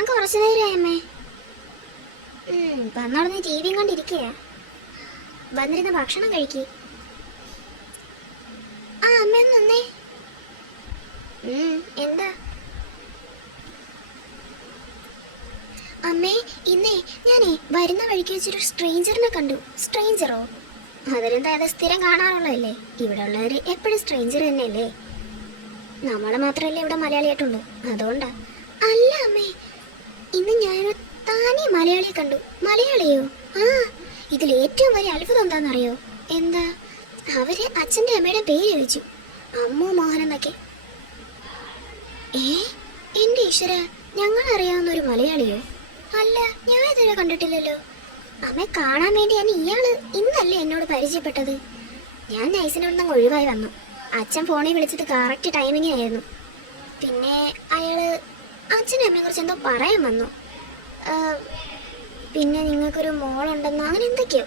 ഞാൻ കുറച്ചു നേരമായി അമ്മേ. വന്നോടന്ന് ടി വിയും കൊണ്ടിരിക്കുക. വന്നിരുന്ന ഭക്ഷണം കഴിക്കി. ആ അമ്മ ഒന്നേ. എന്താ അമ്മേ? ഇന്നേ ഞാനേ വരുന്ന വഴിക്ക് വെച്ചൊരു സ്ട്രേഞ്ചറിനെ കണ്ടു. സ്ട്രേഞ്ചറോ? അതിലെന്താ, അത് സ്ഥിരം കാണാറുള്ളതല്ലേ. ഇവിടെ ഉള്ളവർ എപ്പോഴും സ്ട്രേഞ്ചർ തന്നെയല്ലേ. നമ്മളെ മാത്രമല്ലേ ഇവിടെ മലയാളിയായിട്ടുള്ളൂ, അതുകൊണ്ടാ. അല്ല അമ്മേ, ഇന്ന് ഞാനൊരു താനേ മലയാളിയെ കണ്ടു. മലയാളിയോ? ആ, ഇതിൽ ഏറ്റവും വലിയ അത്ഭുതം എന്താണെന്നറിയോ? എന്താ? അവര് അച്ഛൻ്റെ അമ്മയുടെ പേര് ചോദിച്ചു, അമ്മു മോഹൻ എന്നൊക്കെ. എന്റെ ഈശ്വര, ഞങ്ങൾ അറിയാവുന്ന ഒരു മലയാളിയോ? അല്ല, ഞാൻ ഇതുവരെ കണ്ടിട്ടില്ലല്ലോ. അമ്മയെ കാണാൻ വേണ്ടി ഞാൻ ഇയാള് ഇന്നല്ലേ എന്നോട് പരിചയപ്പെട്ടത്. ഞാൻ നൈസിനോടൊന്നും ഒഴിവായി വന്നു. അച്ഛൻ ഫോണിൽ വിളിച്ചത് കറക്റ്റ് ടൈമിങ്ങിനായിരുന്നു. പിന്നെ അയാള് അച്ഛൻ്റെ അമ്മയെ കുറിച്ച് എന്തോ പറയാൻ വന്നു. പിന്നെ നിങ്ങൾക്കൊരു മോളുണ്ടെന്നോ അങ്ങനെ എന്തൊക്കെയോ.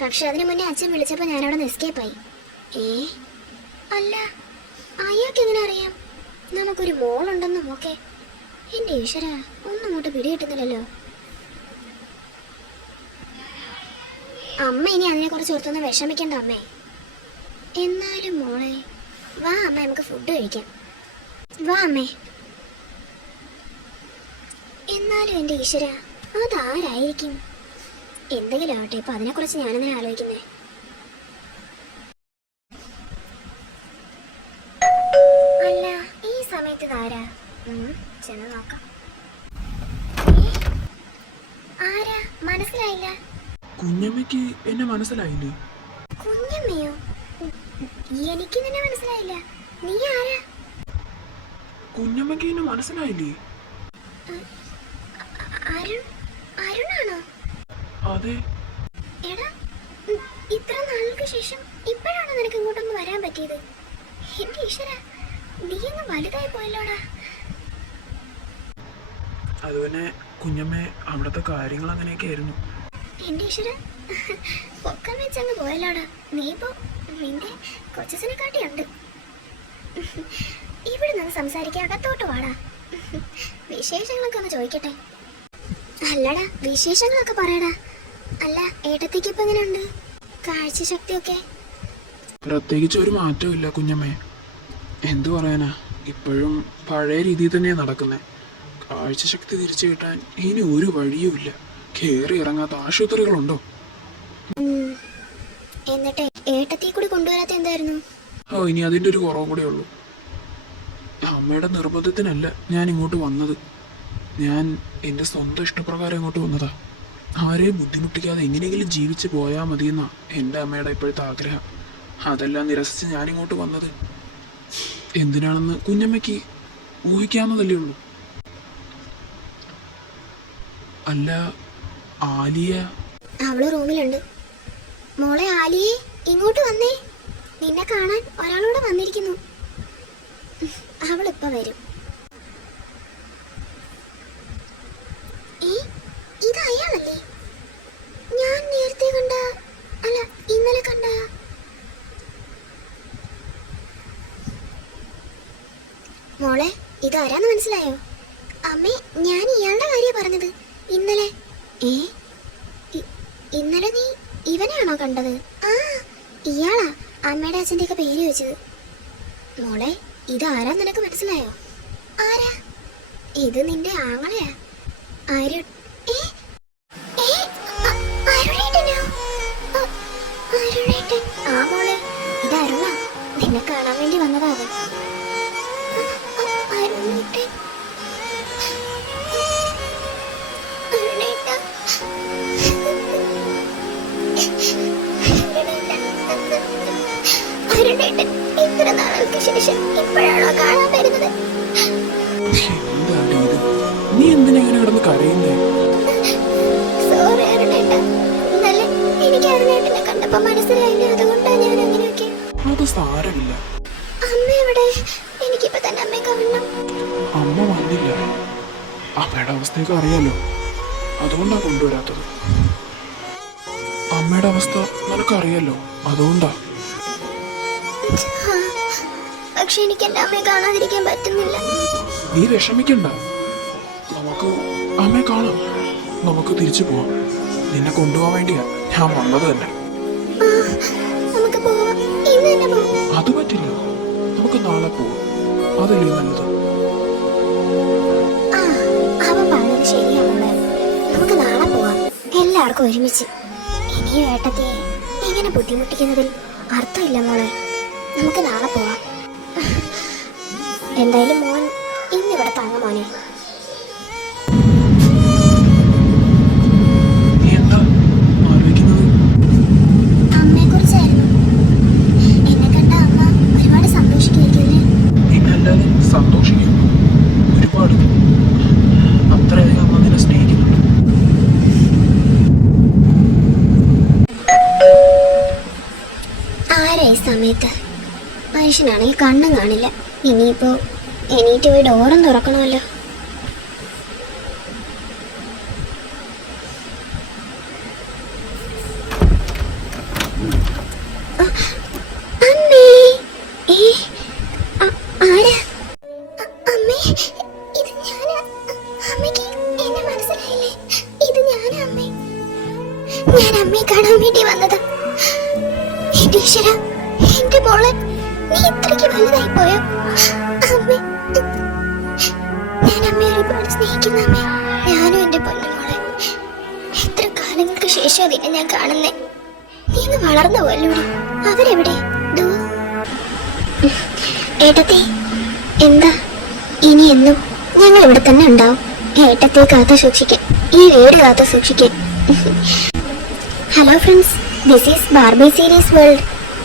പക്ഷെ അതിന് മുന്നേ അച്ഛൻ വിളിച്ചപ്പോൾ ഞാനവിടെ നിന്ന് എസ്കേപ്പായി. അല്ല, അയാൾക്ക് എങ്ങനെ അറിയാം നമുക്കൊരു മോളുണ്ടെന്നും ഒക്കെ? എൻ്റെ ഈശ്വര, ഒന്നും അങ്ങോട്ട് പിടികിട്ടുന്നില്ലല്ലോ. അമ്മ ഇനി അതിനെക്കുറിച്ച് ഓർത്തൊന്നും വിഷമിക്കണ്ട അമ്മേ. എന്നാലും മോളെ, വാ അമ്മ, നമുക്ക് ഫുഡ് കഴിക്കാം. വാ അമ്മേ. എന്നാലും എൻ്റെ ഈശ്വര, അതാരായിരിക്കും? എന്തെങ്കിലും ആവട്ടെ, ഇപ്പൊ അതിനെക്കുറിച്ച് ഞാനെന്തിനാ ആലോചിക്കുന്നേ? അല്ല, ഈ സമയത്ത് ഇതാരാ? ചെന്ന് നോക്കാം. ആരാ? മനസ്സിലായില്ല. കുഞ്ഞമ്മയ്ക്ക് എന്നെ മനസ്സിലായില്ലേ? കുഞ്ഞമ്മയോ? എനിക്ക് നിന്നെ മനസ്സിലായില്ല. നീ ആരാ? കുഞ്ഞമ്മയ്ക്ക് എന്നെ മനസ്സിലായില്ലേ? അരുണാണോ? അതെ. എടാ, ഇത്ര നാളുകൾക്ക് ശേഷം ഇപ്പോഴാണ് നിനക്ക് ഇങ്ങോട്ടൊന്ന് വരാൻ പറ്റിയത്. എന്റെ ഈശ്വര, നീ ഒന്ന് വലുതായി പോയല്ലോടാ. അത് പിന്നെ കുഞ്ഞമ്മ, അവിടുത്തെ കാര്യങ്ങൾ അങ്ങനെയൊക്കെ ആയിരുന്നു. എന്റെ ഈശ്വര, പൊക്കം വെച്ചങ്ങ് പോയല്ലോടാ. നീ ഇപ്പോ നിന്റെ കൊച്ചനെ കാട്ടിയുണ്ട്. ഇവിടെ നിന്ന് സംസാരിക്കാൻ അകത്തോട്ട് വാടാ. വിശേഷങ്ങളൊക്കെ ഒന്ന് ചോദിക്കട്ടെ. അല്ലടാ, വിശേഷങ്ങളൊക്കെ പറയടാ. അല്ല, ഏട്ടത്തേക്ക് ഇപ്പൊ എങ്ങനെയുണ്ട് കാഴ്ചശക്തിയൊക്കെ? പ്രത്യേകിച്ച് ഒരു മാറ്റവും ഇല്ല കുഞ്ഞമ്മേ. എന്തു പറയാനാ, ഇപ്പോഴും പഴയ രീതിയിൽ തന്നെയാണ് നടക്കുന്നത്. കാഴ്ചശക്തി തിരിച്ചു കിട്ടാൻ ഇനി ഒരു വഴിയുമില്ല. കയറി ഇറങ്ങാത്ത ആശുപത്രികളുണ്ടോ? എന്നിട്ട് ഏട്ടത്തെ കൂടി കൊണ്ടുവരാത്ത എന്തായിരുന്നു? ഇനി അതിൻ്റെ ഒരു കുറവും കൂടെ ഉള്ളൂ. അമ്മയുടെ നിർബന്ധത്തിനല്ല ഞാൻ ഇങ്ങോട്ട് വന്നത്. ഞാൻ എൻ്റെ സ്വന്തം ഇഷ്ടപ്രകാരം ഇങ്ങോട്ട് വന്നതാ. ആരെയും ബുദ്ധിമുട്ടിക്കാതെ എങ്ങനെയെങ്കിലും ജീവിച്ച് പോയാൽ മതിയെന്നാ എൻ്റെ അമ്മയുടെ ഇപ്പോഴത്തെ ആഗ്രഹം. അതെല്ലാം നിരസിച്ച് ഞാനിങ്ങോട്ട് വന്നത്. എന്തിനാണെന്ന് കുഞ്ഞമ്മയ്ക്ക് ഊഹിക്കാവുന്നതല്ലേ ഉള്ളൂ. അല്ല, ആലിയ? അവള് റൂമിലുണ്ട്. മോളെ ആലിയെ, ഇങ്ങോട്ട് വന്നേ. നിന്നെ കാണാൻ ഒരാളൂടെ വന്നിരിക്കുന്നു. അവളിപ്പ വരും. ഇത് അയാളല്ലേ ഞാൻ നേരത്തെ കണ്ട? അല്ല, ഇന്നലെ കണ്ട? മോളെ, ഇതാരാന്ന് മനസ്സിലായോ? അമ്മേ, ഞാൻ ഇയാളുടെ കാര്യം പറഞ്ഞത്. ഇന്നലെ ഇന്നലെ നീ ഇവനെയാണോ കണ്ടത്? ആ, ഇയാളാ അമ്മയുടെ അച്ഛൻ്റെ ഒക്കെ പേര് ചോദിച്ചത്. മോളെ, ഇതാരാ നിനക്ക് മനസ്സിലായോ? ആരാ? ഇത് നിന്റെ ആങ്ങളെയാ. ആ മോളെ, ഇത് അരുണാ. നിന്നെ കാണാൻ വേണ്ടി വന്നതാ അവൻ. അരുണേട്ടൻ. അരുണേട്ടൻ ഇത്ര നാളുകൾക്ക് ശേഷം ഇപ്പോഴാണോ കാണാൻ വരുന്നത്? നീ എന്തിനാ ഇങ്ങനെ കിടന്ന് കരയുന്നേ? സോറി അരുണേട്ടൻ, ഇന്നലെ എനിക്ക് അരുണേട്ടനെ കണ്ടപ്പോ മനസ്സിലായില്ല, അതുകൊണ്ടാണ് ഞാൻ അങ്ങനെയൊക്കെ. അത് സാരമില്ല. അമ്മ എവിടെ? എനിക്കിപ്പോ തന്നെ അമ്മയെ കാണണം. അമ്മ വന്നില്ല. അമ്മയുടെ അവസ്ഥയൊക്കെ അറിയാലോ, അതുകൊണ്ടാ കൊണ്ടുവരാത്തത്. അമ്മയുടെ അവസ്ഥ നിനക്കറിയാലോ, അതുകൊണ്ടാ. പക്ഷെ എനിക്ക് എന്റെ അമ്മയെ കാണാതിരിക്കാൻ പറ്റുന്നില്ല. നീ വിഷമിക്കണ്ട, നമുക്ക് അമ്മയെ കാണാം. നമുക്ക് തിരിച്ചു പോവാം. നിന്നെ കൊണ്ടുപോകാൻ വേണ്ടിയാ ഞാൻ വന്നത് തന്നെ. ആ, നമുക്ക് പോവാം. ഇന്ന് തന്നെ പോവാം. അത് പറ്റില്ല. നമുക്ക് നാളെ പോവാം. അതല്ലേ നല്ലത്. ആ, അവൻ പറഞ്ഞത് ശരിയാ മോളെ. നമുക്ക് നാളെ പോവാം, എല്ലാവർക്കും ഒരുമിച്ച്. ഇനിയും ഏട്ടത്തെ ഇങ്ങനെ ബുദ്ധിമുട്ടിക്കുന്നതിൽ അർത്ഥമില്ല മോളെ. നമുക്ക് നാളെ പോവാം. എന്തായാലും മോൻ ഇന്നിവിടെ തങ്ങ മോനെ. നീ എന്താ ആലോചിക്കുന്നത്? അമ്മയെ കുറിച്ചായിരുന്നു. എന്നെ കണ്ട അമ്മ ഒരുപാട് സന്തോഷിക്കുന്നില്ലേ? നിന്നല്ലാതെ സന്തോഷിക്കുന്നു ഒരുപാട്. അത്രയധികം അമ്മ നിന്നെ സ്നേഹിക്കുന്നുണ്ട്. ആരാ ഈ സമയത്ത്? മനുഷ്യനാണെങ്കിൽ കണ്ണും കാണില്ല. ഇനിയിപ്പോ എണീറ്റ് പോയി ഡോറും തുറക്കണമല്ലോ. അമ്മേ, ആരാ? അമ്മേ, ഇത് ഞാനാ. അമ്മയ്ക്ക് എന്നെ മനസ്സിലായില്ലേ? ഇത് ഞാനാ അമ്മേ. ഞാൻ അമ്മയെ കാണാൻ വേണ്ടി വന്നതാ. എന്റെ ഈശ്വരാ, എന്റെ മോളെ, നീ ഇത്രയ്ക്ക് വലുതായി പോയോ? അമ്മേ, ഞാൻ അമ്മയെ ഒരുപാട് സ്നേഹിക്കുന്ന അമ്മേ. ഞാനും എന്റെ പൊന്നുമോളെ. എത്ര കാലങ്ങൾക്ക് ശേഷം അതിനെ ഞാൻ കാണുന്നേ. നീ ഒന്ന് വളർന്നു പോലൂടി. അവരെവിടെ? ദോ. ഏട്ടത്തി, എന്താ? ഇനി എന്നും ഞങ്ങൾ ഇവിടെ തന്നെ ഉണ്ടാവും. ഏട്ടത്തെ കാത്തു സൂക്ഷിക്കാൻ, ഈ വീട് കാത്തു സൂക്ഷിക്കാൻ. Hello friends, this is Barbie series world.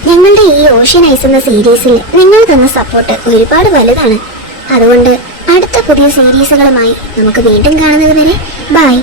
ഞങ്ങളുടെ ഈ ഓഷ്യൻ ഐസ് എന്ന സീരീസിൽ നിങ്ങൾ തന്ന സപ്പോർട്ട് ഒരുപാട് വലുതാണ്. അതുകൊണ്ട് അടുത്ത പുതിയ സീരീസുകളുമായി നമുക്ക് വീണ്ടും കാണുന്നത് വരെ ബൈ.